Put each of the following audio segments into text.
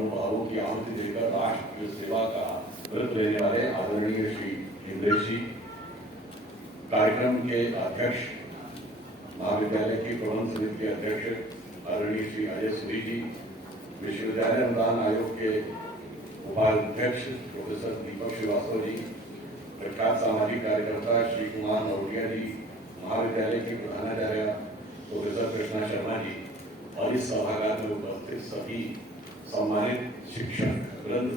मनोभावों की आहुति देकर राष्ट्र की सेवा का व्रत लेने वाले आदरणीय श्री इंद्रेश जी, कार्यक्रम के अध्यक्ष, महाविद्यालय की प्रबंध समिति के अध्यक्ष आदरणीय श्री अजय सूरी जी, विश्वविद्यालय अनुदान आयोग के उपाध्यक्ष प्रोफेसर दीपक श्रीवास्तव जी, प्रख्यात सामाजिक कार्यकर्ता श्री कुमार नौटिया जी, महाविद्यालय की प्रधानाचार्य प्रोफेसर कृष्णा शर्मा जी और इस सभागार में उपस्थित सभी सम्मानित शिक्षक वृंद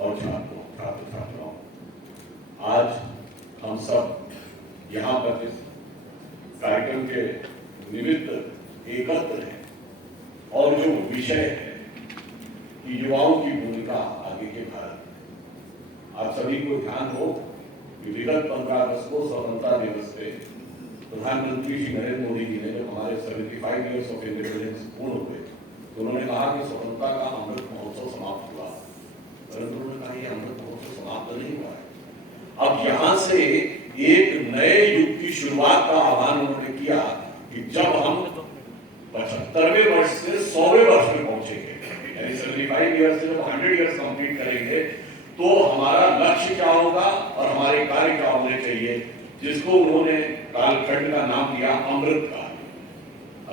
और छात्र छात्राओं, आज हम सब यहाँ पर इस कार्यक्रम के निमित्त एकत्र हैं और जो विषय है कि युवाओं की भूमिका आगे के भारत। आप सभी को ध्यान हो कि विगत 15 अगस्त को स्वतंत्रता दिवस पे प्रधानमंत्री श्री नरेंद्र मोदी जी ने जब हमारे 75 ईयर्स ऑफ इंडिपेंडेंस पूर्ण हुए तो उन्होंने कहा कि स्वतंत्रता का अमृत महोत्सव समाप्त हुआ, परंतु उन्होंने कहा यह अमृत महोत्सव समाप्त नहीं हुआ है। अब यहाँ से एक नए युग की शुरुआत का आह्वान उन्होंने किया कि जब हम 75वें वर्ष से 100वें वर्ष में पहुंचेंगे, यानी 75 ईयर्स से जब 100 ईयर्स कंप्लीट करेंगे तो हमारा लक्ष्य क्या होगा और हमारे कार्य क्या होने चाहिए, जिसको उन्होंने कालखंड का नाम दिया अमृत काल।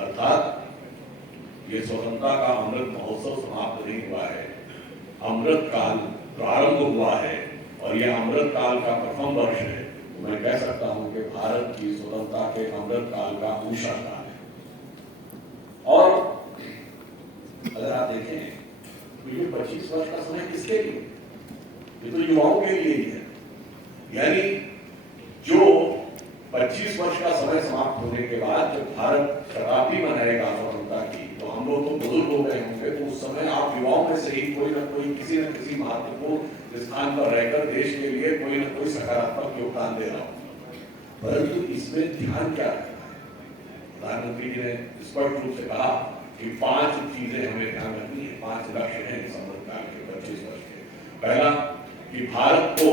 अर्थात ये स्वतंत्रता का अमृत महोत्सव समाप्त नहीं हुआ है, अमृत काल प्रारंभ हुआ है और यह अमृत काल का प्रथम वर्ष है। तो मैं कह सकता हूं कि भारत की स्वतंत्रता के अमृत काल का उषा काल है। और अगर आप देखें तो ये 25 वर्ष का समय किसके लिए? ये तो युवाओं के लिए ही है। यानी जो 25 वर्ष का समय समाप्त होने के बाद जब भारत शताब्दी मनाएगा स्वतंत्रता की, तो हम लोग तो बुजुर्ग हो गए होंगे, तो उस समय आप युवाओं में से ही कोई ना कोई किसी न किसी महत्वपूर्ण स्थान पर रहकर देश के लिए कोई ना कोई सकारात्मक योगदान दे रहा होगा। परंतु इसमें ध्यान क्या रखना है? प्रधानमंत्री जी ने स्पष्ट रूप से कहा कि 5 चीजें हमें ध्यान रखनी है, 5 लक्ष्य हैं इस अमृत काल के 25 वर्ष के। पहला कि भारत को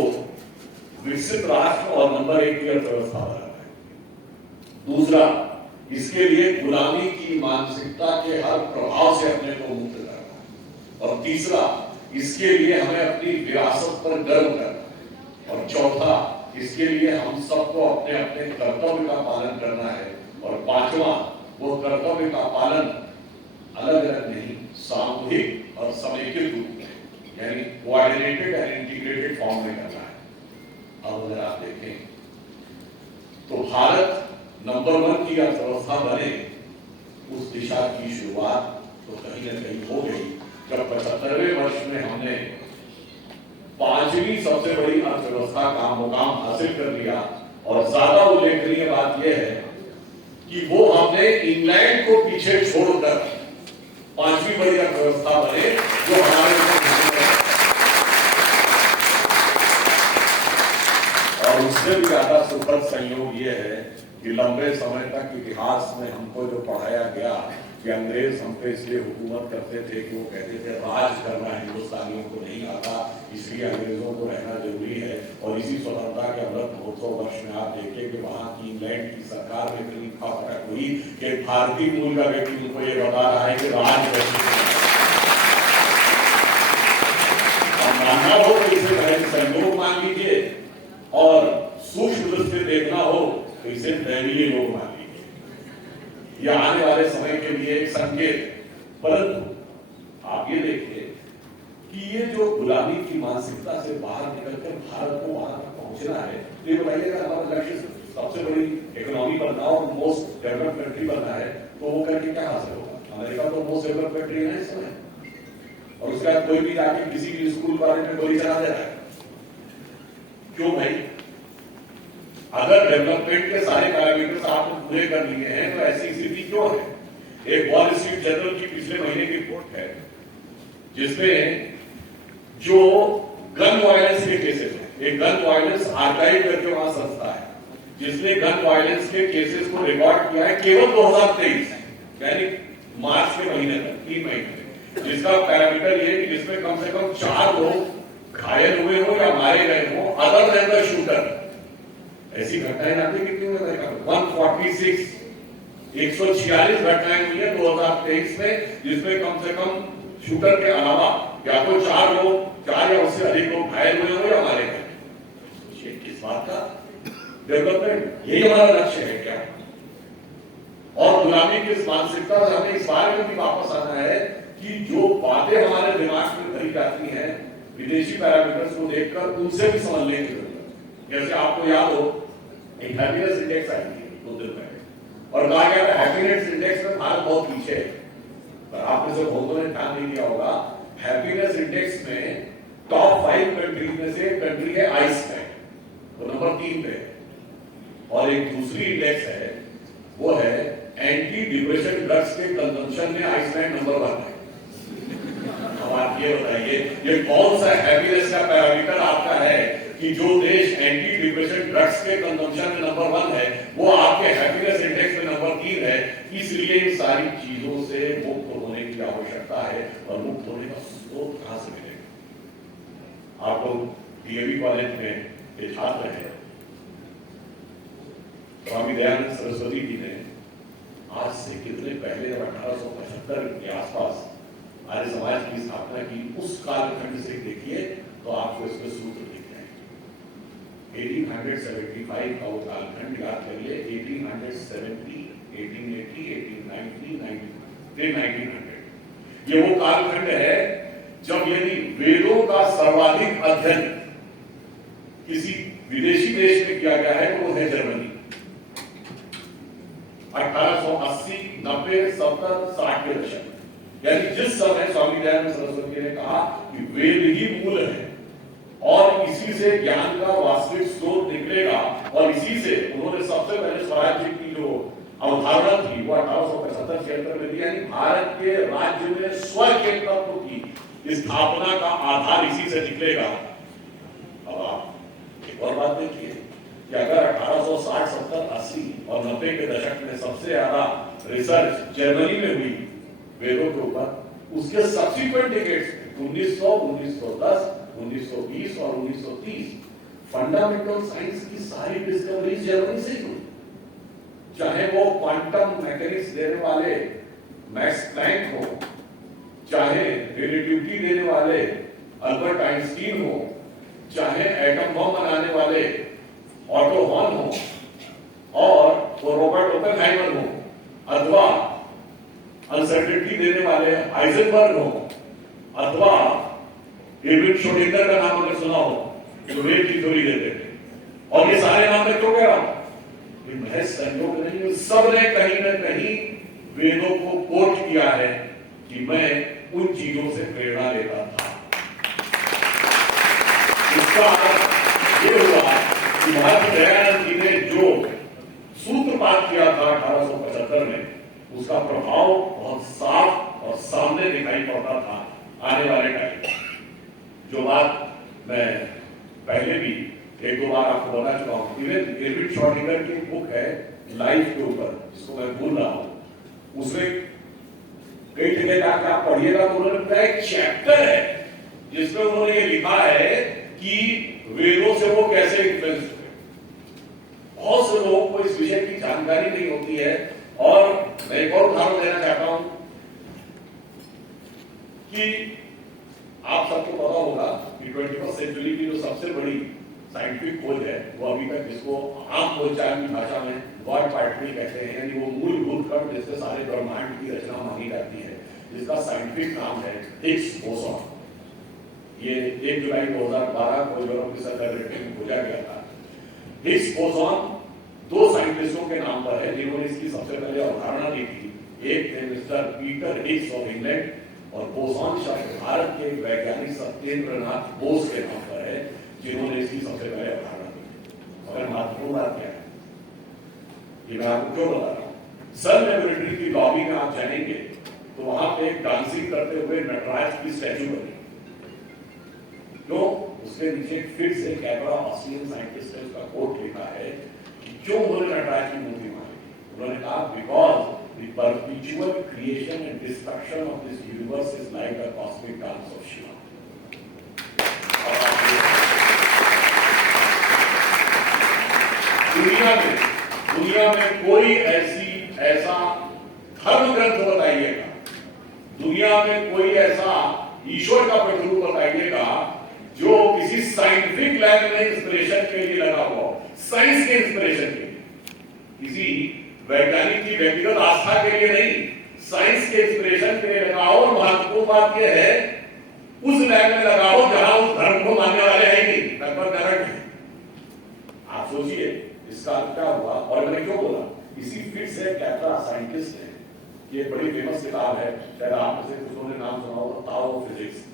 विकसित राष्ट्र और नंबर 1 की अर्थव्यवस्था बनाना है। दूसरा, इसके लिए गुलामी की मानसिकता के हर प्रभाव से अपने को मुक्त करना है। और तीसरा, इसके लिए हमें अपनी विरासत पर गर्व करना है। और चौथा, इसके लिए हम सबको अपने अपने कर्तव्य का पालन करना है। और पांचवा, वो कर्तव्य का पालन अलग अलग नहीं, सामूहिक और समेकित रूप में, यानी कोऑर्डिनेटेड एंड इंटीग्रेटेड फॉर्म में करना है। अब अगर आप देखें तो भारत नंबर 1 की अर्थव्यवस्था बने, उस दिशा की शुरुआत तो कहीं न कहीं हो गई जब 75वें वर्ष में हमने 5वीं सबसे बड़ी अर्थव्यवस्था का मुकाम हासिल कर लिया। और ज्यादा उल्लेखनीय बात यह है कि वो हमने इंग्लैंड को पीछे छोड़कर 5वीं बड़ी अर्थव्यवस्था बने, जो हमारे और उससे भी ज्यादा सुखद संयोग ये है कि लंबे समय तक इतिहास में हमको जो पढ़ाया गया कि अंग्रेज हम पे इसलिए हुकूमत करते थे कि वो कहते थे राज करना हिंदुस्तानियों को नहीं आता, इसलिए अंग्रेजों को रहना जरूरी है। और इसी स्वतंत्रता के अमृत महोत्सव वर्ष में आप देखें कि वहां की इंग्लैंड की सरकार में इतनी फर्क हुई कि भारतीय मूल का व्यक्ति उनको ये बता रहा है कि राज मानना हो तो इसे संयोग मान लीजिए और सूक्ष्म दृष्टि देखना हो तो इसे दैवीय योग मान लीजिए। यह आने वाले समय के लिए एक संकेत। परंतु आप ये देखिए कि ये जो गुलामी की मानसिकता से बाहर निकलकर भारत को वहां तक पहुंचना है, तो ये बताइएगा हमारा लक्ष्य सबसे बड़ी इकोनॉमी बनना और मोस्ट डेवलप्ड कंट्री बनना है, तो वो करके क्या हासिल होगा? अमेरिका तो मोस्ट डेवलप्ड कंट्री है इस समय, और उसके बाद कोई भी जाके किसी भी स्कूल बारे में गोली चला दे रहा है। क्यों भाई? अगर डेवलपमेंट के सारे पैरामीटर्स आपने पूरे कर लिए हैं तो ऐसी स्थिति क्यों है? एक वॉल स्ट्रीट जर्नल की पिछले महीने की रिपोर्ट है जिसमें जो गन वायलेंस के केसेस हैं, एक गन वायलेंस आर्काइव करके वहां संस्था है जिसने गन वायलेंस के केसेस को रिकॉर्ड किया है केवल 2023, यानी मार्च के महीने तक, 3 महीने, जिसका पैरामीटर ये कि जिसमें कम से कम 4 लोग घायल हुए हो या मारे गए हो अदर देन द शूटर। ऐसी घटनाएं आती कितनी हुई अमेरिका में? 146, 146 घटनाएं हुई है 2023 में, जिसमें कम से कम शूटर के अलावा या तो 4 या उससे अधिक लोग घायल हुए हो या मारे गए। किस बात का डेवलपमेंट, यही हमारा लक्ष्य है क्या? और गुलामी की इस मानसिकता से हमें इस बारे में भी वापस आना है कि जो बातें हमारे दिमाग में भरी जाती हैं विदेशी पैरामीटर्स को देखकर, उनसे भी समझने की जरूरत है। जैसे आपको याद हो, एक हैप्पीनेस इंडेक्स आई थी 2 दिन पहले, और कहा गया था हैप्पीनेस इंडेक्स में भारत बहुत पीछे है। पर आपने से बहुतों ने ध्यान नहीं दिया होगा, हैप्पीनेस इंडेक्स में टॉप 5 कंट्रीज में से एक कंट्री है आइसलैंड, वो नंबर 3 पे है। और एक दूसरी इंडेक्स है, वो है एंटी डिप्रेशन ड्रग्स के कंजम्पशन में आइसलैंड नंबर 1 है। अब आप ये बताइए, ये कौन सा हैप्पीनेस का पैरामीटर आपका है कि जो देश एंटी डिप्रेशन ड्रग्स के कंजम्पशन में नंबर 1 है, वो आपके हैप्पीनेस इंडेक्स में नंबर 3 है। इसलिए इन सारी चीजों से मुक्त होने की आवश्यकता है, और मुक्त होने का स्रोत कहां से मिलेगा? आप लोग डीएवी कॉलेज में ये छात्र हैं, स्वामी दयानंद सरस्वती जी ने आज से कितने पहले, जब 1875 के आसपास आर्य समाज की स्थापना की, उस कालखंड से देखिए तो आपको इसमें सूत्र दिख जाएंगे। 1875 का वो कालखंड याद करिए, 1870, 1880, 1890, 1900। ये वो कालखंड है जब यदि वेदों का सर्वाधिक अध्ययन किसी विदेशी देश में किया गया है तो वो है जर्मनी। 1880, 90, 70, 60 के दशक, यानी जिस समय स्वामी दयानंद सरस्वती ने कहा कि वेद ही मूल है और इसी से ज्ञान का वास्तविक स्रोत निकलेगा, और इसी से उन्होंने सबसे पहले स्वराज्य की जो अवधारणा थी वो 1875-76 में दी, यानी भारत के राज्य में स्व के तत्व की स्थापना का आधार इसी से निकलेगा। अब आप एक और बात देखिए कि अगर 1860, 70, 80 और 90 के दशक में सबसे ज्यादा रिसर्च जर्मनी में हुई वेदों के ऊपर, उसके सब्सिक्वेंट डिकेड्स 1900, 1910, 1920 और 1930 फंडामेंटल साइंस की सारी डिस्कवरीज जर्मनी से ही हुई। चाहे वो क्वांटम मैकेनिक्स देने वाले मैक्स प्लैंक हो, चाहे रिलेटिविटी देने वाले अल्बर्ट आइंस्टीन हो, चाहे एटम बम बनाने वाले ऑटो हॉर्न हो, और वो रॉबर्ट ओपेनहाइमर हो, अथवा अनसर्टेनिटी देने वाले हाइजेनबर्ग हो, अथवा एडविन श्रोडिंगर का नाम अगर सुना हो जो वेव की थ्योरी देते थे। और ये सारे नाम मैं क्यों कह रहा हूं? ये महज संयोग नहीं, सबने कहीं ना कहीं वेदों को कोट किया है कि मैं उन चीजों से प्रेरणा लेता था। इसका ये हुआ कि महात्मा दयानंद जी ने जो सूत्रपात किया था 1875 में, उसका प्रभाव बहुत साफ और सामने दिखाई पड़ता था आने वाले टाइम। जो बात मैं पहले भी 1-2 बार आपको बता चुका हूं, इवन एडविन श्रोडिंगर की बुक है लाइफ के ऊपर, जिसको मैं भूल रहा हूं, उसमें कई जगह जाकर आप पढ़िएगा तो उन्होंने एक चैप्टर है जिसमें उन्होंने ये लिखा है कि वेदों से वो कैसे इन्फ्लुएंस हुए। बहुत से लोगों को इस विषय की जानकारी नहीं होती है। और मैं एक और उदाहरण देना चाहता हूं कि आप सबको पता होगा कि 21st सेंचुरी की जो सबसे बड़ी साइंटिफिक खोज है, वो अभी तक जिसको आम बोलचाल की भाषा में गॉड पार्टिकल कहते हैं, यानी वो मूलभूत कण जिससे सारे ब्रह्मांड की रचना मानी जाती है, जिसका साइंटिफिक नाम है हिग्स बोसॉन। ये 1 जुलाई 2012 को यूरोप की सरकार में खोजा गया था। हिग्स बोसॉन 2 साइंटिस्टों के नाम पर है जिन्होंने इसकी सबसे पहले अवधारणा दी थी। एक थे mister Peter Higgs of England, और बोसॉन शब्द भारत के वैज्ञानिक सत्येंद्रनाथ बोस के नाम पर है जिन्होंने इसकी सबसे पहले अवधारणा दी। मगर महत्वपूर्ण बात क्या है, ये मैं आपको क्यों बता रहा हूं? सन लेबोरेटरी की लॉबी में आप जाएंगे तो वहां पे एक डांसिंग करते हुए नटराज की स्टैचू बनी। क्यों? उसके नीचे फिर से कैमरा ऑस्ट्रियन साइंटिस्ट ने उसका कोट लिखा है कि क्यों उन्होंने नटराज की मूर्ति मांगी। उन्होंने कहा because the perpetual creation and destruction of this universe is like a cosmic dance of Shiva. दुनिया में कोई ऐसा धर्म ग्रंथ बताइएगा, दुनिया में कोई ऐसा ईश्वर का प्रतिरूप बताइएगा जो किसी साइंटिफिक लैब में इंस्पिरेशन के लिए लगा हुआ, साइंस के इंस्पिरेशन के लिए, किसी वैज्ञानिक की व्यक्तिगत आस्था के लिए नहीं, साइंस के इंस्पिरेशन के लिए लगाओ। और महत्वपूर्ण बात यह है उस लैब में लगाओ जहां उस धर्म को मानने वाले हैं ही नहीं, लगभग गारंटी है। आप सोचिए इसका क्या हुआ। और मैंने क्यों बोला, इसी फिट्स है कैप्रा साइंटिस्ट है, ये बड़ी फेमस किताब है, शायद आप में से कुछ ने नाम सुना होगा, ताओ ऑफ फिजिक्स।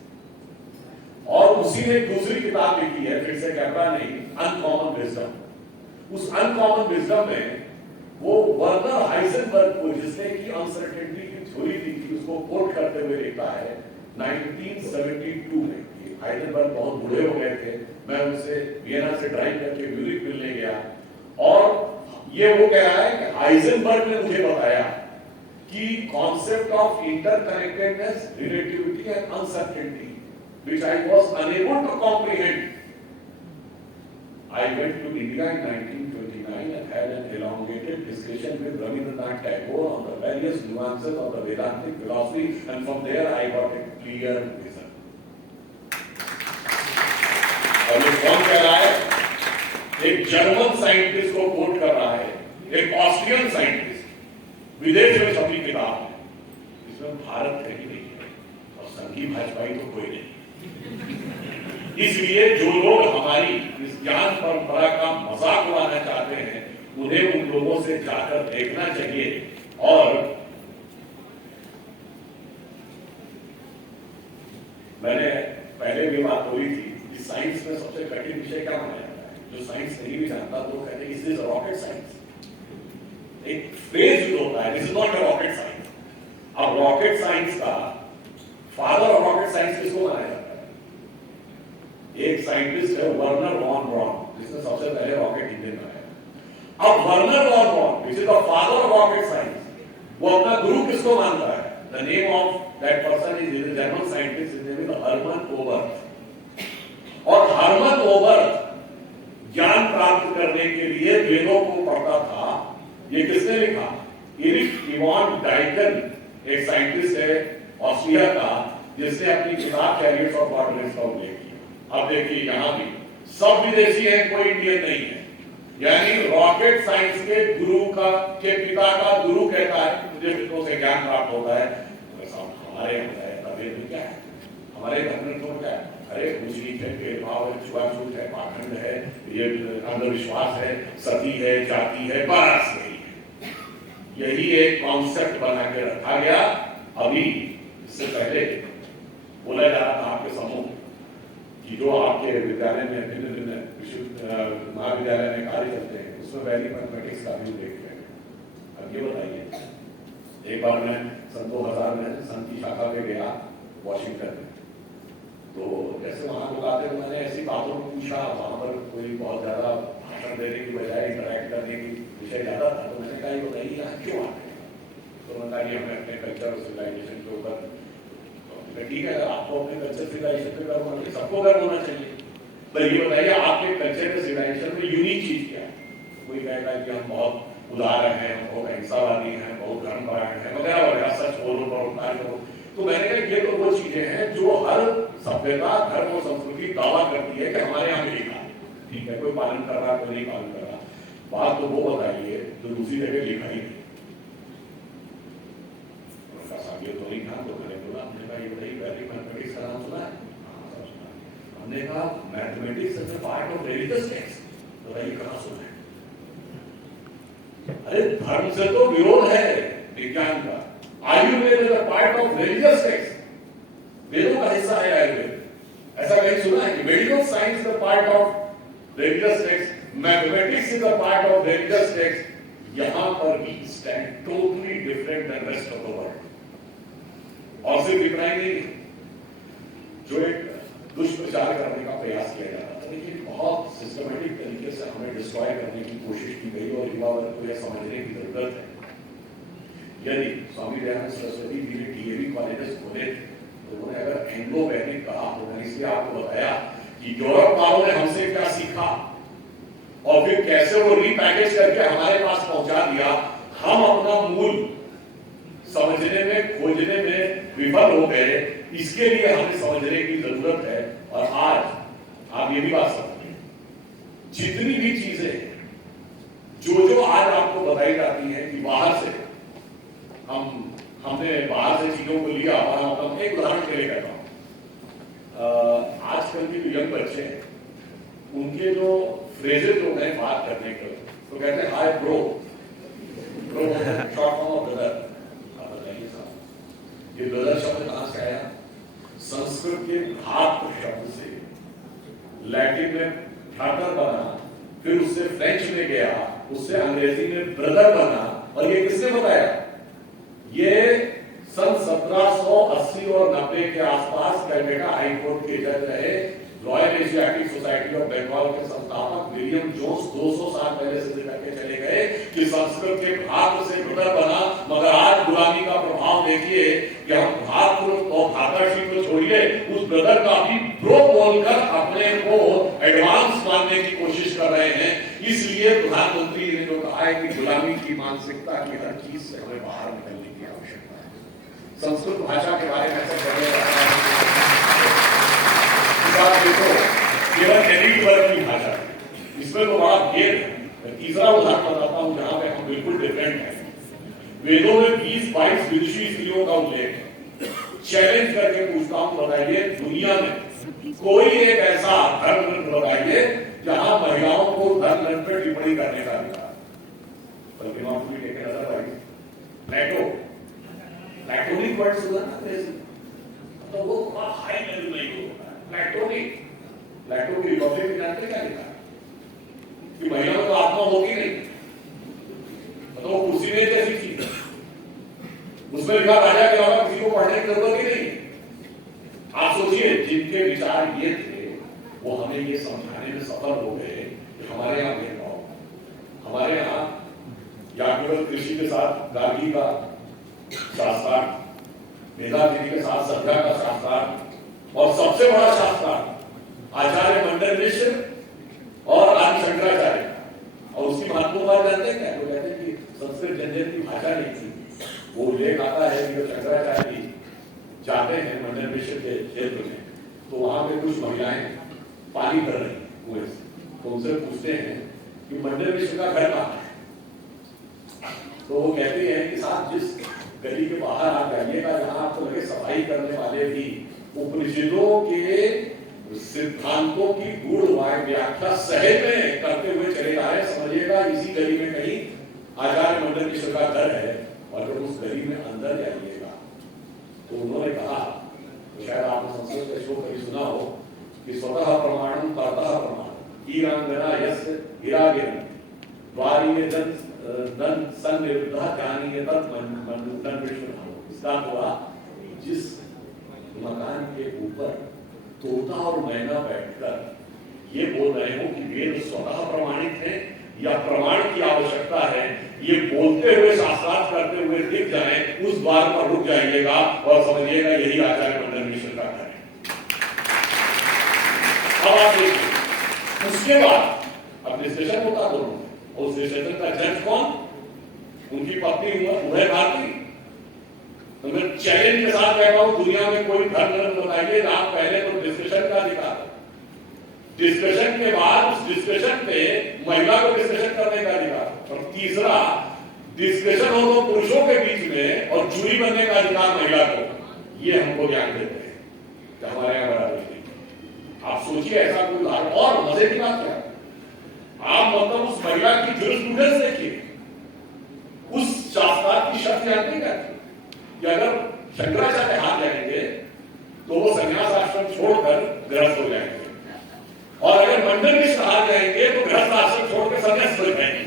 और उसी ने दूसरी किताब लिखी है, फिर से कैप्रा नहीं, अनकॉमन विजडम। उस अनकॉमन विजडम में वो वर्नर हाइजेनबर्ग को, जिसने की अनसर्टेनिटी की थ्योरी दी थी, उसको कोट करते हुए लिखता है 1972 में। हाइजेनबर्ग बहुत बूढ़े हो गए थे, मैं उनसे वियना से ड्राइव करके म्यूनिख मिलने गया, और ये वो कह रहा है कि हाइजेनबर्ग ने मुझे बताया कि concept of interconnectedness, relativity and uncertainty which I was unable to comprehend. I went to India in 1929 and had an elongated discussion with Rabindranath Tagore on the various nuances of the Vedantic philosophy, and from there I got a clear vision. और ये कौन कह रहा है? एक German scientist को coat कर रहा है, एक ऑस्ट्रियन साइंटिस्ट, विदेश में छपी किताब है, इसमें भारत कहीं नहीं है और संघी भाजपाई तो कोई नहीं। इसलिए जो लोग हमारी इस ज्ञान परंपरा का मजाक उड़ाना चाहते हैं, उन्हें उन लोगों से जाकर देखना चाहिए। और मैंने पहले भी बात बोली थी कि साइंस में सबसे कठिन विषय क्या माना जाता है? जो साइंस नहीं भी जानता तो कहते हैं दिस इज रॉकेट साइंस। एक फ्रेज यूज होता है, this is not a rocket science. अब रॉकेट साइंस का फादर ऑफ रॉकेट साइंस किसको माना जाता है? एक साइंटिस्ट है वर्नर वॉन ब्राउन, जिसने सबसे पहले रॉकेट इंजन बनाया। अब Wernher von Braun which is the father of rocket science, वो अपना गुरु किसको मानता है? The name of that person is a German scientist, his name is Hermann Oberth. और हर्मन ओबर्ट ज्ञान प्राप्त करने के लिए वेदों को पढ़ता था। ये किसने लिखा? एरिक इवान डाइकन, एक साइंटिस्ट है ऑस्ट्रिया का, जिसने अपनी किताब चैरियट्स ऑफ गॉड का उल्लेख किया। अब देखिए यहां भी सब विदेशी हैं, कोई इंडियन नहीं है। यानी रॉकेट साइंस के गुरु का, के पिता का गुरु कहता है मुझे पितरों से ज्ञान प्राप्त होता है। हमारे तबीयत में क्या है? हमारे धर्म में क्या है? अरे कुछ नहीं है, भेदभाव है, छुआछूत है, पाखंड है, ये अंधविश्वास है, सती है, जाति है, बस यही एक कॉन्सेप्ट बना के रखा गया। अभी इससे पहले बोला जा रहा था आपके समूह कि जो आपके विद्यालय में भिन्न भिन्न महाविद्यालय में कार्य करते हैं, उसमें वैदिक मैथमेटिक्स का भी उल्लेख है। अब ये बताइए, एक बार मैं सन 2000 में संघ की शाखा पे गया वॉशिंगटन में, तो जैसे वहां लोग आते हैं, मैंने ऐसी बातों को पूछा। वहां पर कोई बहुत ज्यादा भाषण देने की बजाय इंटरेक्ट करने की विषय ज्यादा था, तो मैंने कहा ये बताइए यहाँ क्यों आते हैं? तो मैंने कहा हमें अपने कल्चर और सिविलाइजेशन के ऊपर, ठीक है आपको अपने कल्चर सिविलाइजेशन पे गर्व होना चाहिए, सबको गर्व होना चाहिए, पर ये बताइए आपके कल्चर के सिविलाइजेशन में यूनिक चीज क्या है? कोई कहता है कि हम बहुत उदार हैं, हम बहुत अहिंसावादी हैं, बहुत धर्मपरायण हैं, वगैरह वगैरह, सच बोलो, परोपकार करो। तो मैंने कहा ये तो वो चीजें हैं जो हर सभ्यता, धर्म और संस्कृति दावा करती है कि हमारे यहाँ भी लिखा है। ठीक है, कोई पालन कर रहा, कोई नहीं पालन कर रहा, बात तो वो बताइए जो दूसरी जगह लिखा ही नहीं। उनका साबियत तो नहीं था, तो मैंने बोला, हमने कहा ये बताइए वैदिक मैथमेटिक्स का नाम सुना है? हमने कहा mathematics is a part of religious text, बताइए कहां सुना है? अरे धर्म से तो विरोध है विज्ञान का। Ayurveda is a part of religious text, वेदों का हिस्सा है आयुर्वेद, ऐसा कहीं सुना है कि medical science is a part of religious text, mathematics is a part of religious text? यहां पर we stand totally different than rest of the world. और सिर्फ इतना ही नहीं, जो एक दुष्प्रचार करने का प्रयास किया जा रहा था, लेकिन बहुत सिस्टमेटिक तरीके से हमें डिस्ट्रॉय करने की कोशिश की गई, और युवा वर्ग को यह समझने की जरूरत है। यदि स्वामी दयानंद सरस्वती जी ने डीएवी कॉलेजेस खोले तो उन्होंने अगर एंग्लो वैदिक कहा, तो मैंने इसलिए आपको बताया कि यूरोप वालों ने हमसे क्या सीखा और फिर कैसे वो रीपैकेज करके हमारे पास पहुंचा दिया। हम अपना मूल समझने में, खोजने में विफल हो गए, इसके लिए हमें समझने की जरूरत है। और आज आप ये भी बात समझिए, जितनी भी चीजें जो आज आपको बताई जाती है कि बाहर से हमने बाहर से चीजों को लिया, और हम एक उदाहरण के लिए कहता हूं, आजकल के जो यंग बच्चे हैं उनके जो फ्रेजेस जो हैं बात करने के, तो कहते हैं hi bro, bro short form of brother. आप बताइए साहब, ये ब्रदर शब्द कहां से आया? संस्कृत के भ्रात शब्द से, लैटिन में भ्रातर बना, फिर उससे फ्रेंच में गया, उससे अंग्रेजी में ब्रदर बना। और ये किसने बताया? ये सन 1780 और 90 के आसपास कलकत्ता हाईकोर्ट के जज रहे Royal Asiatic Society of Bengal के संस्थापक विलियम जोन्स 200 साल पहले से करके चले गए कि संस्कृत के भाग से ब्रदर बना। मगर आज गुलामी का प्रभाव देखिए कि हम भाग और भाषाशी को छोड़िए, उस ब्रदर का भी ब्रो बोलकर अपने को एडवांस मानने की कोशिश कर रहे हैं। इसलिए प्रधानमंत्री ने जो कहा है कि गुलामी की मानसिकता की हर चीज से हमें बाहर निकलने की आवश्यकता है। संस्कृत भाषा के बारे में ऐसा देखो, केवल एलिट वर्ग की भाषा है, इसमें तो बड़ा भेद है। तीसरा उदाहरण बताता हूं जहां पे हम बिल्कुल डिफरेंट हैं। वेदों में 20-22 विदुषी स्त्रियों का उल्लेख है। चैलेंज करके पूछता हूं, बताइए दुनिया में कोई एक ऐसा धर्म ग्रंथ बताइए जहां महिलाओं को धर्म ग्रंथ पर टिप्पणी करने का अधिकार। बल्कि प्लेटोनिक वर्ड सुना ना, तो वो हाई लेवल में होता है। प्लेटो की रिपब्लिक में जानते क्या लिखा कि महिलाओं को आत्मा होगी नहीं, मतलब वो कुर्सी में जैसी चीज, उसमें लिखा राजा के अलावा किसी को पढ़ने की जरूरत ही नहीं। आप सोचिए, जिनके विचार ये थे वो हमें ये समझाने में सफल हो गए कि हमारे यहाँ भेदभाव, हमारे यहाँ याज्ञवल्क्य कृषि के साथ गार्गी का शास्त्रार्थ, मेधा देवी के साथ संध्या का शास्त्रार्थ, और सबसे बड़ा शास्त्रार्थ आचार्य मंडल मिश्र और आदि शंकराचार्य। और उसकी महत्वपूर्ण जानते हैं क्या? वो कहते हैं कि संस्कृत जंजन की भाषा नहीं थी। वो उल्लेख आता है कि शंकराचार्य जी जाते हैं मंडल मिश्र के क्षेत्र में, तो वहां पे कुछ महिलाएं पानी कर रही कुएं से, तो उनसे पूछते हैं कि मंडल मिश्र का घर कहां है? तो वो कहते हैं कि साहब जिस गली के बाहर आप जाइएगा जहां आपको लगे सफाई करने वाले भी उपनिषदों के सिद्धांतों की गूढ़ व्याख्या सहज में करते हुए चले जा रहे, समझिएगा इसी गली में कहीं आचार्य मंडल मिश्र का घर है। और जब उस गली में अंदर जाइएगा तो उन्होंने कहा, तो शायद आपने संस्कृत का श्लोक कभी सुना हो कि स्वतः प्रमाणम परतः प्रमाणम हीरांगना यस्य हीरागिरन द्वारीय दन संनिरुद्ध जानीय तत् मंडन विष्णु। इसका हुआ जिस मकान के ऊपर तोता और मैना बैठकर ये बोल रहे हो कि वेद स्वतः प्रमाणित है या प्रमाण की आवश्यकता है, ये बोलते हुए शास्त्रार्थ करते हुए दिख जाए, उस द्वार पर रुक जाइएगा और समझिएगा यही आचार्य मंडल मिश्र का घर है। अब आप देखिए, उसके बाद अब डिस्कशन होता दोनों में, और उस डिस्कशन का जज कौन? उनकी पत्नी उभय भारती। तो मैं चैलेंज के साथ कहता हूं, दुनिया में कोई धर्म ग्रंथ बताइए जहां पहले तो डिस्कशन का अधिकार, डिस्कशन के बाद उस डिस्कशन पे महिला को डिस्कशन करने का अधिकार, और तीसरा डिस्कशन हो तो पुरुषों के बीच में और जूरी बनने का अधिकार महिला को। ये हमको ज्ञान देते हैं कि हमारे यहाँ बराबरी नहीं। आप सोचिए ऐसा कोई उदाहरण। और मजे की बात क्या, आप मतलब उस महिला की जुरिस्प्रूडेंस देखिए, उस शास्त्रार्थ की शक्ति जानते क्या कि अगर शंकराचार्य हाथ जाएंगे तो वो संन्यास आश्रम छोड़कर गृहस्थ हो जाएंगे, और अगर मंडल मिश्र हाथ जाएंगे तो गृहस्थ आश्रम छोड़कर संन्यास हो जाएंगे।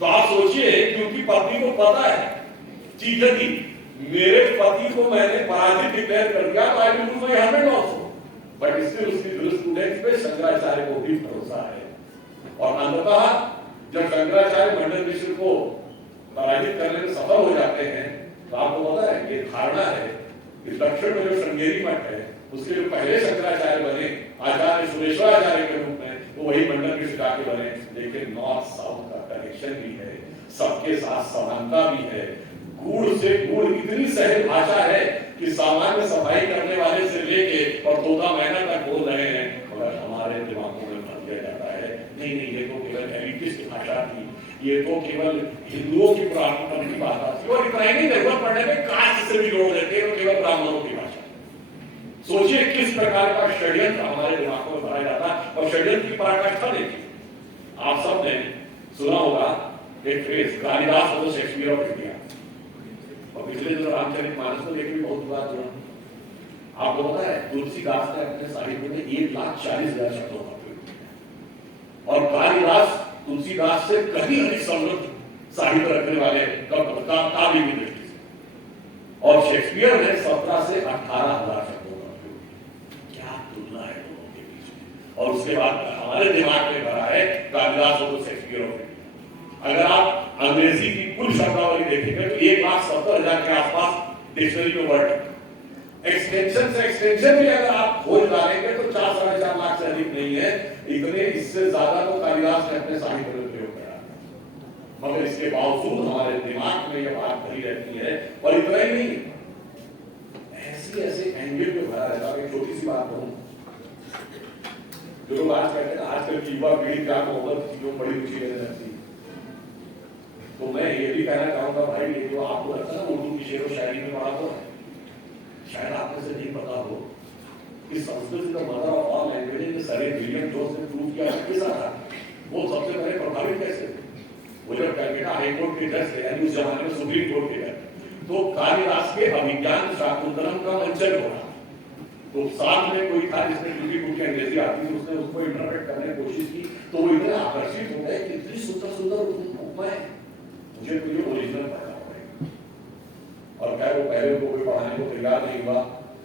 तो आप सोचिए कि उनकी पत्नी को पता है कि यदि मेरे पति को मैंने पराजित डिक्लेयर कर दिया तो I will lose my husband also, but still उसकी जुरिस्प्रूडेंस पे शंकराचार्य को भी भरोसा है। और अंततः जब शंकराचार्य मंडल मिश्र को पराजित करने में सफल हो जाते हैं, तो आपको पता है ये धारणा है कि दक्षिण में जो श्रृंगेरी मठ है उसके जो पहले शंकराचार्य बने आचार्य सुरेश्वराचार्य के रूप में, वो वही मंडल मिश्र जाके बने। लेकिन नॉर्थ साउथ का कनेक्शन भी है, सबके साथ समानता भी है, गूढ़ से गूढ़ इतनी सहज भाषा है कि सामान्य सफाई करने वाले से लेके और तोता मैना तक बोल रहे हैं, मगर हमारे दिमागों में भर दिया जाता है नहीं नहीं, ये तो केवल एलिटिस्ट भाषा थी, ये तो केवल हिंदुओं की प्रार्थना की भाषा थी, और इतना ही नहीं, जरूरत पड़ने में कास्ट से भी जोड़ देते हैं, केवल ब्राह्मणों की भाषा। सोचिए किस प्रकार का षड्यंत्र हमारे दिमागों में भरा जाता, और षड्यंत्र की पराकाष्ठा देखिए। आप सब ने सुना होगा एक फ्रेज, कालिदास और शेक्सपियर ऑफ इंडिया, और पिछले जो रामचरितमानस में लेकर भी बहुत बात हुआ। आपको पता है तुलसीदास ने अपने साहित्य में 1,40,000 शब्दों का प्रयोग किया, और कालिदास तुलसीदास से कहीं अधिक समृद्ध साहित्य रखने वाले काव्य की दृष्टि से, और शेक्सपियर ने 17 से 18,000 शब्दों का प्रयोग किया। क्या तुलना है दोनों के बीच में। और उसके बाद हमारे दिमाग में भरा है कालिदास और शेक्सपियर ऑफ इंडिया। अगर आप अंग्रेजी की कुल शब्दावली देखेंगे तो 1,70,000 के आसपास डिक्शनरी में वर्ड, एक्सटेंशन से एक्सटेंशन भी अगर आप खोज डालेंगे तो 4-4.5 लाख से अधिक नहीं है, इतने इससे ज्यादा तो कालिदास ने अपने साहित्य में प्रयोग करा। मगर इसके बावजूद हमारे दिमाग में यह बात भरी रहती है, और इतना ही नहीं, ऐसे एंगल पे भरा रहता है। छोटी सी बात कहूं, जो लोग आज कहते हैं आजकल की युवा पीढ़ी क्या मोहब्बत चीजों बड़ी रुचि लेने लगती, तो मैं ये भी कहना चाहूंगा भाई, ये जो आपको लगता है उर्दू की शेर व शायरी में पढ़ा तो शायद आपने से नहीं पता हो कि संस्कृत का mother of all languages Sir William Jones ने प्रूव किया किस था। वो सबसे पहले प्रभावित कैसे थे, वो जब कलकत्ता हाई कोर्ट के जज थे, यानी उस जमाने में सुप्रीम कोर्ट के जज, तो कालिदास के अभिज्ञान शाकुंतलम का मंचन हो रहा, तो साथ में कोई था जिसने टूटी फूटी अंग्रेजी आती थी, उसने उसको इंटरप्रेट करने की कोशिश की, तो वो इतने आकर्षित हो गए कि इतनी सुंदर सुंदर उपमाएं, मुझे तो ये ओरिजिनल पढ़ना पड़ेगा। और क्या वो पहले को कोई पढ़ाने को तैयार नहीं हुआ,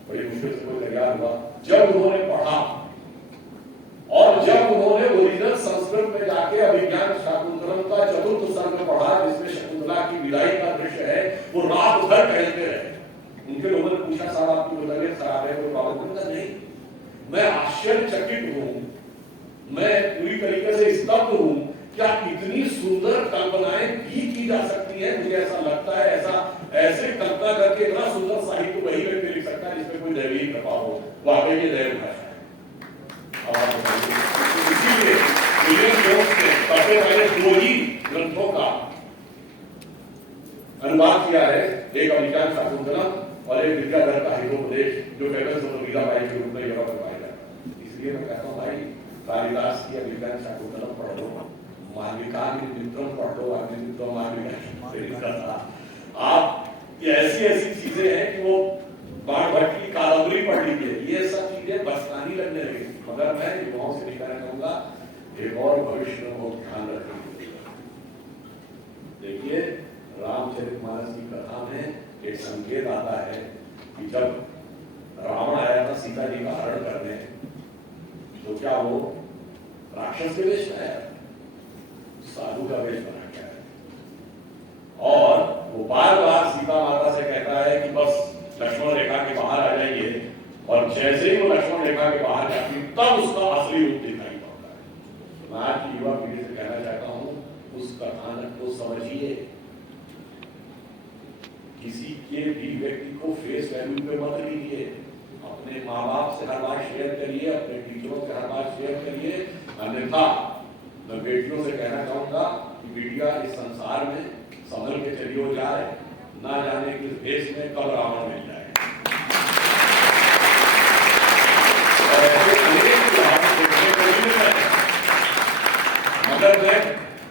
बड़ी मुश्किल से कोई तैयार हुआ। जब उन्होंने पढ़ा और जब उन्होंने ओरिजिनल संस्कृत में जाके अभिज्ञान शाकुंतलम का चतुर्थ सर्ग पढ़ा, जिसमें शकुंतला की विदाई का दृश्य है, वो रात भर टहलते रहे। उनके लोगों ने पूछा साहब आपकी तबीयत खराब है, कोई प्रॉब्लम नहीं। मैं आश्चर्यचकित हूं, मैं पूरी तरीके से स्तब्ध हूं, क्या इतनी सुंदर कल्पनाएं भी की जा सकती है। मुझे ऐसा लगता है ऐसे कल्पना करके इतना सुंदर साहित्य वही व्यक्ति लिख सकता है जिसमें कोई दैवीय कृपा हो, वाकई ये दैव भाषा है। इसीलिए विलियम जोन्स ने सबसे पहले 2 ही ग्रंथों का अनुवाद किया है, एक अभिज्ञान शाकुंतलम और एक विद्याधर का हितोपदेश, जो फेमस मीराबाई के रूप में यूरोप में पाया जाता है। इसलिए मैं कहता हूँ भाई, कालिदास की अभिज्ञान शाकुंतलम पढ़ लो, मालविका की मित्रम पढ़ लो, अग्निमित्रम मालविका। आप ऐसी ऐसी चीजें हैं कि वो बाण भट्ट की कादंबरी पढ़ लीजिए, ये सब चीजें बचकानी लगने लगी। मगर मैं युवाओं से नहीं कहना चाहूंगा, एक और भविष्य में बहुत ध्यान रखिए। देखिए रामचरितमानस की कथा में एक संकेत आता है कि जब रावण आया था सीता जी का हरण करने, तो क्या वो राक्षस के वेश में आया, साधु का वेश बना के आया, और वो बार बार सीता माता से कहता है कि बस लक्ष्मण रेखा के बाहर आ जाइए, और जैसे ही वो लक्ष्मण रेखा के बाहर जाती तब उसका असली रूप दिखाई पड़ता है। मैं आज की युवा पीढ़ी से कहना चाहता हूं, उस कथानक को समझिए, किसी के भी व्यक्ति को फेस वैल्यू पे मत लीजिए, अपने माँ बाप से हर बात शेयर करिए, अपने टीचरों से हर बात शेयर करिए। अन्यथा मैं बेटियों से कहना चाहूंगा कि बेटियां इस संसार में संभल के चलिए जाए, ना जाने किस देश में कब रावण मिल जाए। और ऐसे मगर मैं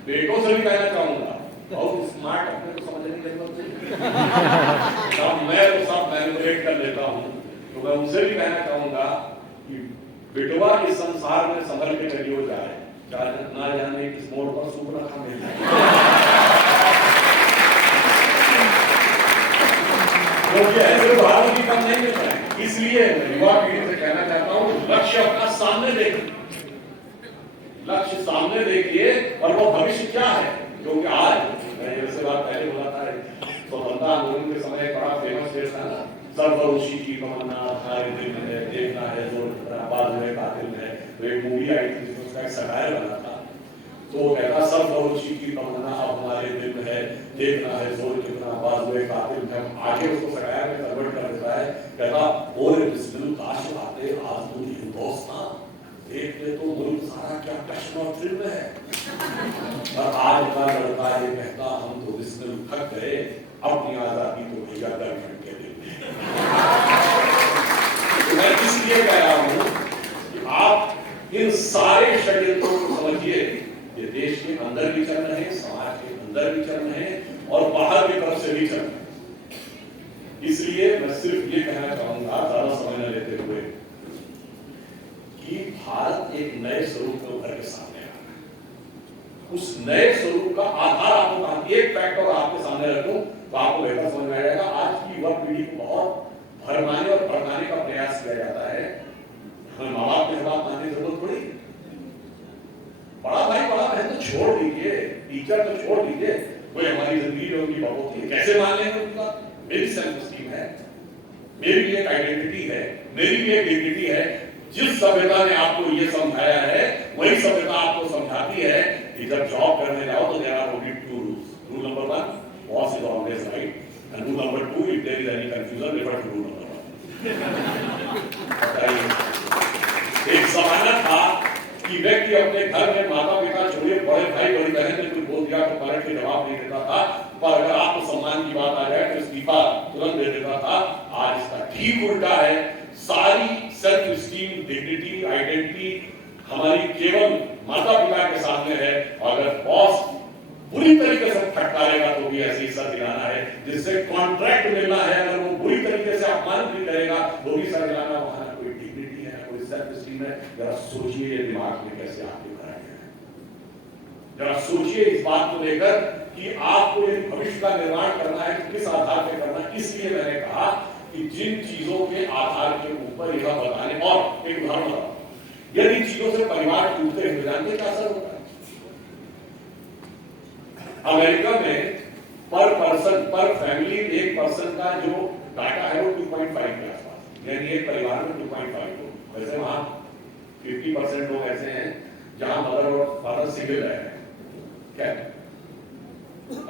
बेटों से भी कहना चाहूंगा, बहुत स्मार्ट, अपने को समझने की जरूरत नहीं, सब मैं तो सब मैनिपुलेट कर लेता हूं, तो मैं उनसे भी कहना चाहूंगा कि बेटवा इस संसार में संभल के चलिए जाए, ना जाने किस मोड़ पर सूख रखा मिल जाए। क्योंकि ऐसे उदाहरण भी कम नहीं मिलता है। इसलिए युवा पीढ़ी से कहना चाहता हूं, लक्ष्य अपना सामने देखिए, लक्ष्य सामने देखिए, और वो भविष्य क्या है। क्योंकि आज मैं जैसे बात पहले बोला था, स्वतंत्रता आंदोलन के समय बड़ा फेमस शेर था ना, सर्वऋषि की तमन्ना हमारे दिल में है, देखना है जो आबाद में कातिल है। तो एक मूवी आई थी जिसमें उसका एक सटायर बना था, तो वो कहता सर्वऋषि की तमन्ना अब हमारे दिल में है, देखना है जोर कितना आबाद में कातिल है। आगे उसको सटायर में कन्वर्ट कर देता है, कहता और बिस्मिल काश आते आज तुम हिंदुस्तान देखते तो मुल्क सारा क्या कश्म और फिल्म है। और आज का लड़का ये कहता हम तो बिस्मिल थक गए, अपनी आजादी तो भैया गर्लफ्रेंड के देंगे। मैं इसलिए कह रहा हूं कि आप इन सारे षड्यंत्रों को समझिए, ये देश के अंदर भी चल रहे हैं, समाज के अंदर भी चल रहे हैं और बाहर की तरफ से भी चल रहे हैं। इसलिए मैं सिर्फ ये कहना चाहूंगा, ज्यादा समय न लेते हुए, कि भारत एक नए स्वरूप में उभर के सामने आ रहा है। उस नए स्वरूप का आधार आपको एक फैक्टर आपके सामने रखूं तो आपको बेहतर समझ में आएगा। आज की युवा पीढ़ी को बहुत भरमाने और भड़काने का प्रयास किया जाता है। हमें माँ बाप के खिलाफ मानने की जरूरत पड़ी, बड़ा भाई बड़ा बहन तो छोड़ दीजिए, टीचर तो छोड़ दीजिए, कोई हमारी जिंदगी में उनकी बात होती है, कैसे मान लेंगे उनका? मेरी सेल्फ एस्टीम है, मेरी भी एक आइडेंटिटी है, मेरी भी एक डिग्निटी है। जिस सभ्यता ने आपको ये समझाया है वही सभ्यता आपको समझाती है कि जब जॉब करने जाओ तो there are only two rules. Rule number 1, boss is always right, and rule number 2, if there is any confusion refer to rule number 1। एक जमाना था कि व्यक्ति अपने घर में माता पिता छोड़िए बड़े भाई बड़ी बहन ने कुछ बोल दिया तो पलट के जवाब नहीं देता था, पर अगर आत्मसम्मान की बात आ जाए तो इस्तीफा तुरंत दे देता था। आज इसका ठीक उल्टा है। सारी सेल्फ एस्टीम, डिग्निटी, आइडेंटिटी हमारी केवल माता पिता के सामने है। अगर बॉस बुरी तरीके से फटकारेगा तो भी ऐसी सर दिलाना है, जिससे कॉन्ट्रैक्ट मिलना है। अगर वो बुरी तरीके से अपमानित भी करेगा वो भी सर दिलाना, वहां कोई डिग्निटी है, कोई सेल्फ एस्टीम है। जरा सोचिए ये दिमाग में कैसे आपके भरा गया है। जरा सोचिए इस बात को लेकर कि आपको एक भविष्य का निर्माण करना है तो किस आधार पर करना है। इसलिए मैंने कहा कि जिन चीजों के आधार के ऊपर यह बताने, और एक उदाहरण बताओ, यदि चीजों से परिवार टूटते हुए जानते क्या असर होता है? अमेरिका में पर पर्सन, पर फैमिली, एक पर्सन का जो डाटा है वो 2.5 के आसपास, यानी एक परिवार में 2.5 लोग। वैसे वहां 50% लोग ऐसे हैं जहां मदर और फादर सिंगल रहे हैं। क्या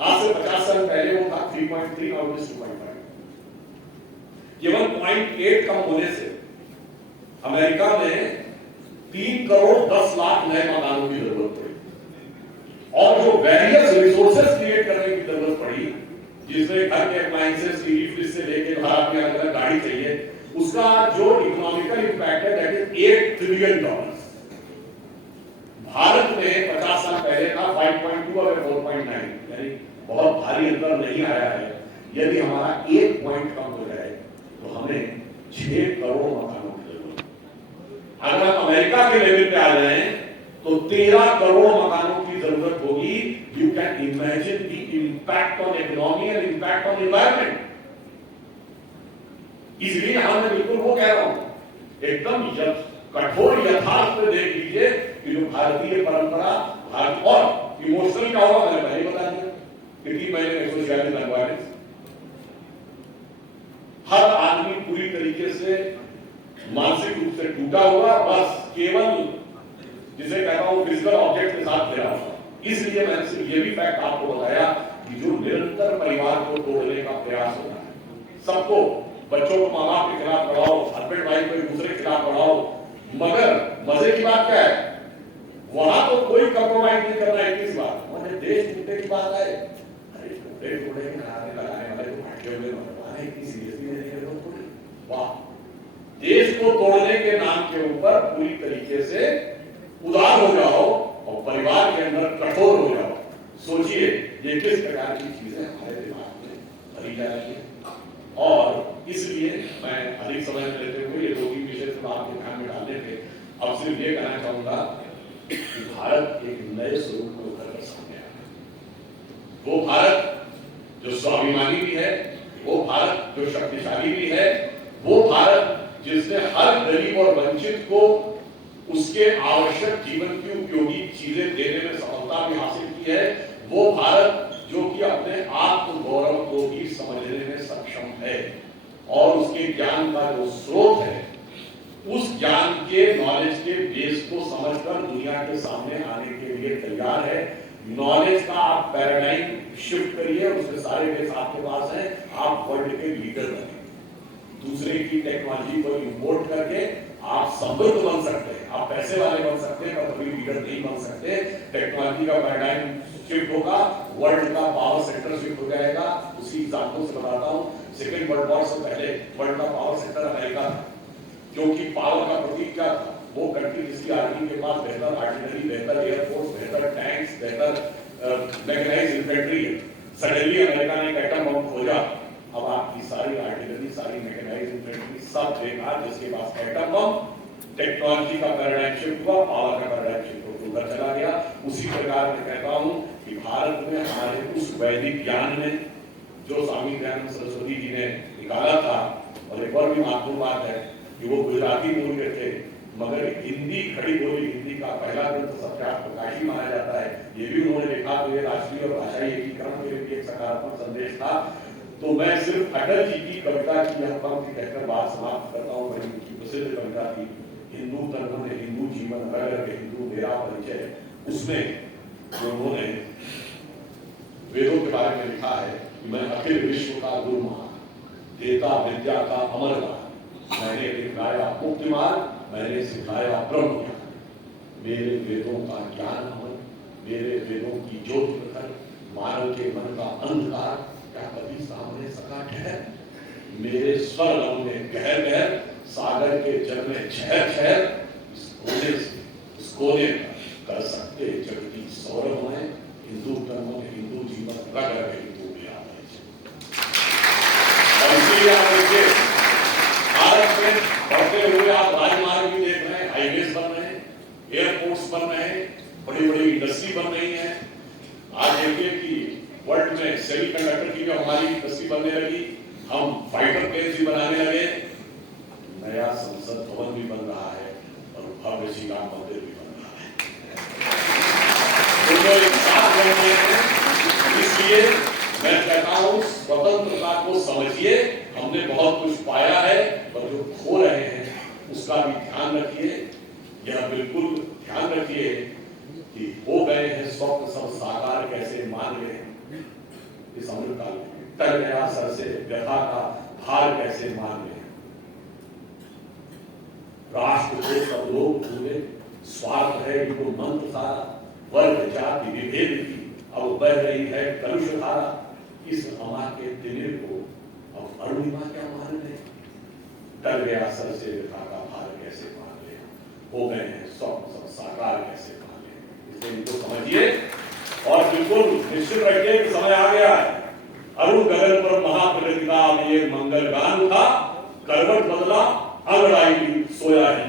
आज से 50 साल पहले वो था 3.3 और 2.5। केवल 0.8 कम होने से अमेरिका में 3 करोड़ 10 लाख नए मकानों की जरूरत पड़ी, और जो वेरियस रिसोर्सेस क्रिएट करने की जरूरत पड़ी, जिसमें घर के अप्लायंसेस, टीवी, फ्रिज से लेकर भारत में अगर गाड़ी चाहिए, उसका जो इकोनॉमिकल इंपैक्ट है दैट इज $8 ट्रिलियन। भारत में 50 साल पहले था 5.2 और 4.9, यानी बहुत भारी अंतर नहीं आया है। यदि हमारा 1 पॉइंट कम हो जाए तो हमें 6 करोड़ मकानों की जरूरत है। अगर हम अमेरिका के लेवल पे आ जाए तो 13 करोड़ मकानों की जरूरत होगी। You can imagine the impact on economy and impact on environment. इसलिए हम मैं बिल्कुल वो कह रहा हूं, एकदम कठोर यथार्थ में देख लीजिए कि जो भारतीय परंपरा, भारत और इमोशनल क्या होगा मैंने पहले बता दिया, क्योंकि मैंने सोशल एनवायरमेंट, हर आदमी पूरी तरीके से मानसिक रूप से टूटा हुआ, बस केवल जिसे कहता हूं फिजिकल ऑब्जेक्ट के साथ घिरा हुआ। इसलिए मैंने सिर्फ ये भी फैक्ट आपको बताया कि जो निरंतर परिवार को तोड़ने का प्रयास होता है, सबको, बच्चों को माँ बाप के खिलाफ पढ़ाओ, हस्बैंड वाइफ को एक दूसरे के खिलाफ पढ़ाओ, मगर मजे की बात क्या है, वहां तो कोई कंप्रोमाइज नहीं करना है। किस बात मुझे देश टूटने की बात आए, अरे टूटे टूटे के नारे लगाने वाले तो भाग्य में मरवाने इतनी सीरियसली लेने की जरूरत थोड़ी। वाह, देश को तोड़ने के नाम के ऊपर पूरी तरीके से उदार हो जाओ और परिवार के अंदर कठोर हो जाओ। सोचिए ये किस प्रकार की चीजें हमारे दिमाग में भरी जा रही है। और इसलिए मैं अधिक समय लेते हुए ये 2-3 विषय से आपके ध्यान में डालने थे। अब सिर्फ ये कहना चाहूंगा कि भारत एक नए स्वरूप में उभर कर सामने आ रहा है। वो भारत जो स्वाभिमानी भी है, वो भारत जो शक्तिशाली भी है, वो भारत जिसने हर गरीब और वंचित को उसके आवश्यक जीवन की उपयोगी चीजें देने में सफलता भी हासिल की है, वो भारत जो कि अपने आत्म गौरव को भी समझने में सक्षम है और उसके ज्ञान का जो स्रोत है, उस ज्ञान के, नॉलेज के बेस को समझकर दुनिया के सामने आने के लिए तैयार है। नॉलेज का आप पैराडाइम शिफ्ट करिए, उसके सारे बेस आपके पास है, आप वर्ल्ड के लीडर बने। दूसरे की टेक्नोलॉजी को इंपोर्ट करके आप समृद्ध बन सकते हैं, आप पैसे वाले बन सकते हैं, पर कभी लीडर नहीं बन सकते। टेक्नोलॉजी का पैराडाइम शिफ्ट होगा, वर्ल्ड का पावर सेक्टर शिफ्ट हो जाएगा। उसी एग्जाम्पल से बताता हूँ, सेकेंड वर्ल्ड वॉर से पहले वर्ल्ड का पावर सेक्टर अमेरिका था, क्योंकि पावर का प्रतीक क्या था? वो कंट्री जिसकी आर्मी के पास बेहतर आर्टिलरी, बेहतर एयरफोर्स, बेहतर टैंक्स, बेहतर मैकेनाइज्ड इन्फेंट्री है। सडनली अमेरिका ने एक एटम बम खोजा, अब आपकी सारी आर्टिलरी, सारी मैकेनाइज्ड इन्फेंट्री सब बेकार। जिसके पास एटम बम, टेक्नोलॉजी का पैराडाइम शिफ्ट हुआ, पावर का पैराडाइम शिफ्ट होकर चला गया। उसी प्रकार मैं कहता हूं कि भारत में हमारे उस वैदिक ज्ञान में जो स्वामी दयानंद सरस्वती जी ने निकाला था, और एक और भी महत्वपूर्ण बात है कि वो गुजराती मूल के थे, मगर हिंदी खड़ी बोली, हिंदी का पहला ग्रंथ सत्यार्थ प्रकाशी माना जाता है। ये भी उन्होंने लिखा, तो ये राष्ट्रीय और भाषाई एकीकरण के लिए एक सकारात्मक संदेश था। तो मैं सिर्फ अटल जी की कविता की यह पंक्ति कहकर बात समाप्त करता हूँ। बड़ी उनकी प्रसिद्ध कविता थी, हिंदू तन में हिंदू जीवन रग हिंदू मेरा परिचय। उसमें जो उन्होंने वेदों के बारे में लिखा है कि मैं अखिल विश्व का गुरु महान, देता विद्या का अमर ज्ञान, मैंने दिखाया मुक्ति मार्ग, मैंने सिखाया ब्रह्म ज्ञान। मेरे वेदों का ज्ञान अमर, मेरे वेदों की ज्योति प्रखर, मानव के मन का अंधकार क्या कभी सामने सका ठहर। मेरे स्वर लव में गहर गहर, सागर के जल में छहर छहर, इस कोने कर सकते जगती सौरभ में, हिंदू धर्म में हिंदू जीवन रग रग हिंदू मेरा परिचय। और इसीलिए आप देखिए, भारत में बढ़ते हुए आप राजमार्ग भी देख रहे हैं, हाईवेज बन रहे हैं, एयरपोर्ट्स बन रहे हैं, बड़ी बड़ी इंडस्ट्री बन रही है। आज देखिए कि वर्ल्ड में सेमीकंडक्टर की भी हमारी इंडस्ट्री बनने लगी, हम फाइटर प्लेन्स भी बनाने लगे, नया संसद भवन भी बन रहा है और भव्य श्री राम मंदिर भी बन रहा है। दोनों एक साथ बन रहे हैं। इसलिए मैं कहता हूं, स्वतंत्रता को समझिए, हमने बहुत कुछ पाया है, और जो खो रहे हैं उसका भी ध्यान रखिए। यह बिल्कुल ध्यान रखिए कि हो गए हैं स्वप्न सब साकार कैसे मान गए इस अमृतकाल में, टल गया सर से व्यथा का भार कैसे मान गए। राष्ट्र को सब लोग भूले, स्वार्थ है इनको मंत्र सारा, वर्ग जाति विभेद की अब बह रही है कलुष धारा। इस अमा के तिमिर को अब अरुणिमा क्या मान गए, टल गया सर से व्यथा का भार कैसे मान गए, हो गए हैं स्वप्न सब साकार कैसे मान गए। इसलिए इनको समझिए और बिल्कुल निश्चित रखिए कि समय आ गया है। अरुण गगन पर महाप्रगति का ये मंगल गान था, करवट बदला अंगड़ाई सोया है।